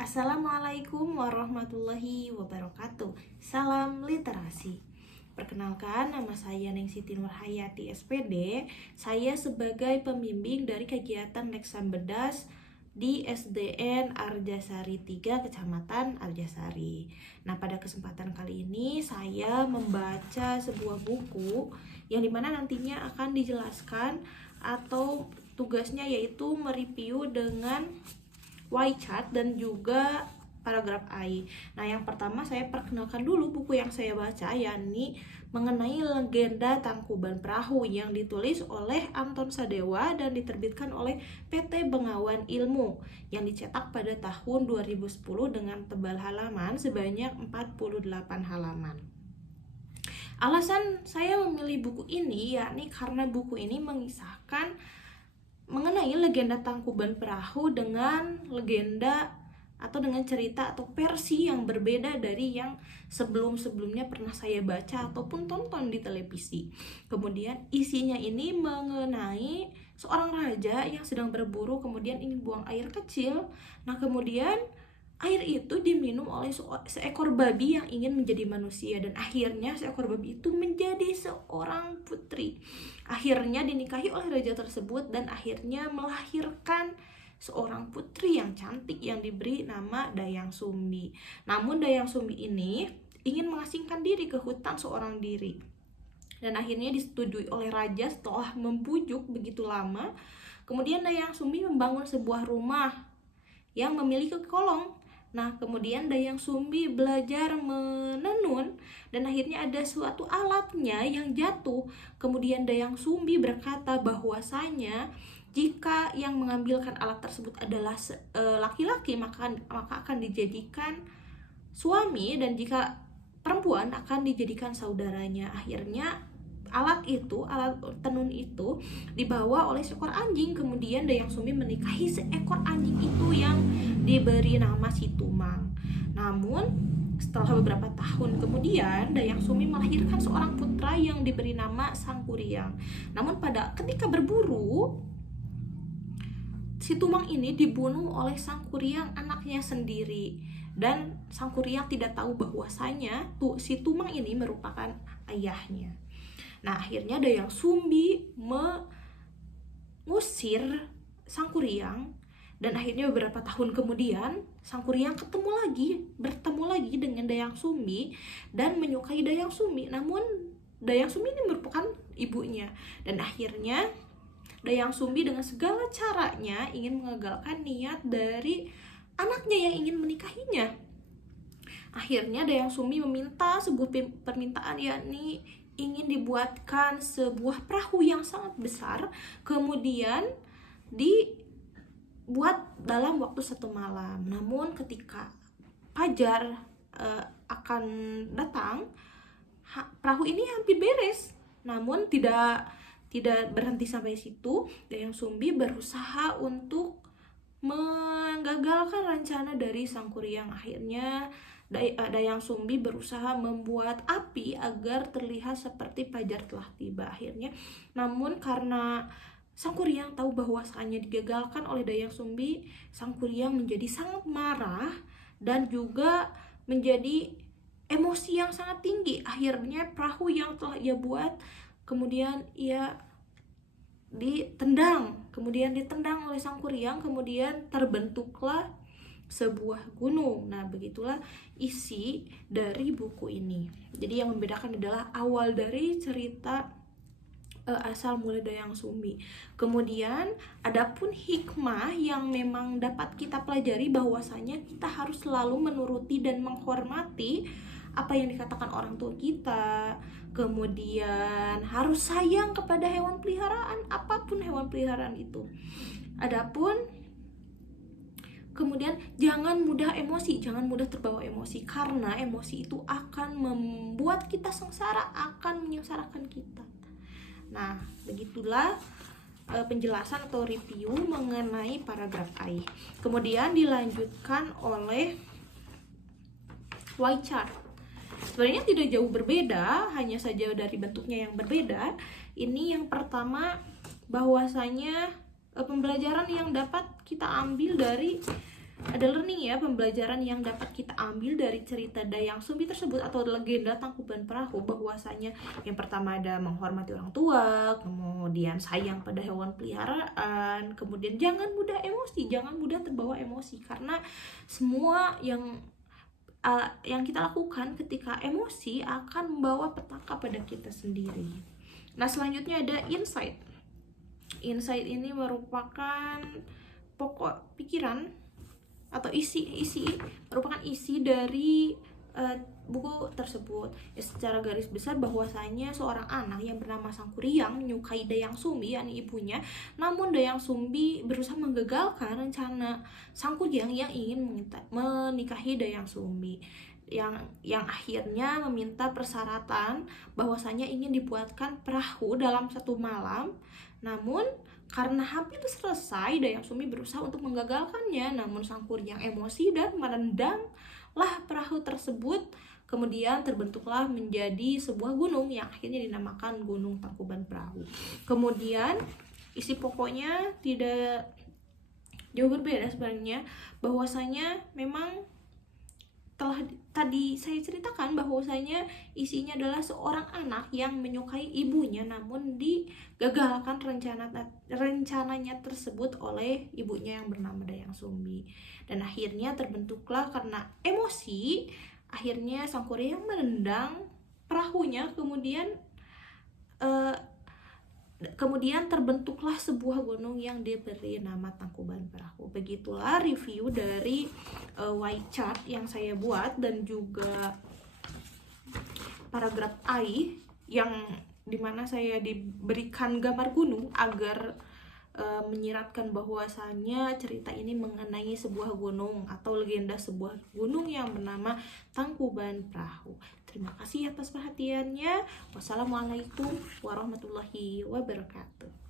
Assalamualaikum warahmatullahi wabarakatuh. Salam literasi. Perkenalkan, nama saya Ningsiti Nurhayati SPD. Saya sebagai pembimbing dari kegiatan Leksan Bedas di SDN Arjasari 3, Kecamatan Arjasari. Nah, pada kesempatan kali ini saya membaca sebuah buku yang dimana nantinya akan dijelaskan atau tugasnya yaitu mereview dengan Y chart dan juga paragraf I. Nah, yang pertama saya perkenalkan dulu buku yang saya baca, yakni mengenai legenda Tangkuban Perahu yang ditulis oleh Anton Sadewa dan diterbitkan oleh PT Bengawan Ilmu yang dicetak pada tahun 2010 dengan tebal halaman sebanyak 48 halaman. Alasan saya memilih buku ini yakni karena buku ini mengisahkan mengenai legenda Tangkuban Perahu dengan legenda atau dengan cerita atau versi yang berbeda dari yang sebelum-sebelumnya pernah saya baca ataupun tonton di televisi. Kemudian isinya ini mengenai seorang raja yang sedang berburu kemudian ingin buang air kecil. Nah, kemudian air itu diminum oleh seekor babi yang ingin menjadi manusia, dan akhirnya seekor babi itu menjadi seorang putri. Akhirnya dinikahi oleh raja tersebut dan akhirnya melahirkan seorang putri yang cantik yang diberi nama Dayang Sumbi. Namun Dayang Sumbi ini ingin mengasingkan diri ke hutan seorang diri. Dan akhirnya disetujui oleh raja setelah membujuk begitu lama. Kemudian Dayang Sumbi membangun sebuah rumah yang memiliki kolong. Nah, kemudian Dayang Sumbi belajar menenun dan akhirnya ada suatu alatnya yang jatuh. Kemudian Dayang Sumbi berkata bahwasanya jika yang mengambilkan alat tersebut adalah laki-laki maka akan dijadikan suami, dan jika perempuan akan dijadikan saudaranya. Akhirnya alat tenun itu dibawa oleh seekor anjing. Kemudian Dayang Sumbi menikahi seekor anjing itu yang diberi nama Situmang. Namun setelah beberapa tahun kemudian Dayang Sumbi melahirkan seorang putra yang diberi nama Sangkuriang. Namun ketika berburu, Situmang ini dibunuh oleh Sangkuriang, anaknya sendiri, dan Sangkuriang tidak tahu bahwasanya Situmang ini merupakan ayahnya. Nah, akhirnya Dayang Sumbi mengusir Sangkuriang, dan akhirnya beberapa tahun kemudian Sangkuriang bertemu lagi dengan Dayang Sumbi dan menyukai Dayang Sumbi. Namun Dayang Sumbi ini merupakan ibunya, dan akhirnya Dayang Sumbi dengan segala caranya ingin mengagalkan niat dari anaknya yang ingin menikahinya. Akhirnya Dayang Sumbi meminta sebuah permintaan, yakni ingin dibuatkan sebuah perahu yang sangat besar, kemudian dibuat dalam waktu 1 malam. Namun ketika fajar akan datang, perahu ini hampir beres. Namun tidak berhenti sampai situ. Dayang Sumbi berusaha untuk menggagalkan rencana dari Sangkuriang. Akhirnya Dayang Sumbi berusaha membuat api agar terlihat seperti fajar telah tiba. Akhirnya, namun karena Sangkuriang tahu bahwasanya digagalkan oleh Dayang Sumbi, Sangkuriang menjadi sangat marah dan juga menjadi emosi yang sangat tinggi. Akhirnya perahu yang telah ia buat kemudian ia ditendang oleh Sangkuriang, kemudian terbentuklah sebuah gunung. Nah, begitulah isi dari buku ini. Jadi yang membedakan adalah awal dari cerita asal mula Dayang Sumbi. Kemudian adapun hikmah yang memang dapat kita pelajari bahwasanya kita harus selalu menuruti dan menghormati apa yang dikatakan orang tua kita. Kemudian harus sayang kepada hewan peliharaan, apapun hewan peliharaan itu. Adapun kemudian jangan mudah terbawa emosi, karena emosi itu akan membuat kita sengsara, akan menyengsarakan kita. Nah, begitulah penjelasan atau review mengenai paragraf I. Kemudian dilanjutkan oleh Y chart. Sebenarnya tidak jauh berbeda, hanya saja dari bentuknya yang berbeda. Ini yang pertama, bahwasanya pembelajaran yang dapat kita ambil ada learning ya, pembelajaran yang dapat kita ambil dari cerita Dayang Sumbi tersebut atau legenda Tangkuban Perahu, bahwasanya yang pertama ada menghormati orang tua, kemudian sayang pada hewan peliharaan, kemudian jangan mudah emosi, jangan mudah terbawa emosi, karena semua yang kita lakukan ketika emosi akan membawa petaka pada kita sendiri. Nah, selanjutnya ada insight. Insight ini merupakan pokok pikiran atau merupakan isi dari buku tersebut. Ya, secara garis besar bahwasanya seorang anak yang bernama Sangkuriang menyukai Dayang Sumbi, yakni ibunya, namun Dayang Sumbi berusaha menggagalkan rencana Sangkuriang yang ingin menikahi Dayang Sumbi, yang akhirnya meminta persyaratan bahwasanya ingin dibuatkan perahu dalam satu malam. Namun karena hampir selesai, Dayang Sumbi berusaha untuk menggagalkannya, namun Sangkuriang emosi dan menendanglah perahu tersebut. Kemudian terbentuklah menjadi sebuah gunung yang akhirnya dinamakan Gunung Tangkuban Perahu. Kemudian isi pokoknya tidak jauh berbeda sebenarnya, bahwasanya memang telah tadi saya ceritakan bahwasanya isinya adalah seorang anak yang menyukai ibunya, namun digagalkan rencananya tersebut oleh ibunya yang bernama Dayang Sumbi, dan akhirnya terbentuklah karena emosi, akhirnya Sangkuriang menendang perahunya, kemudian terbentuklah sebuah gunung yang diberi nama Tangkuban Perahu. Begitulah review dari Y chart yang saya buat, dan juga paragraf I yang dimana saya diberikan gambar gunung agar menyiratkan bahwasanya cerita ini mengenai sebuah gunung atau legenda sebuah gunung yang bernama Tangkuban Perahu. Terima kasih atas perhatiannya. Wassalamualaikum warahmatullahi wabarakatuh.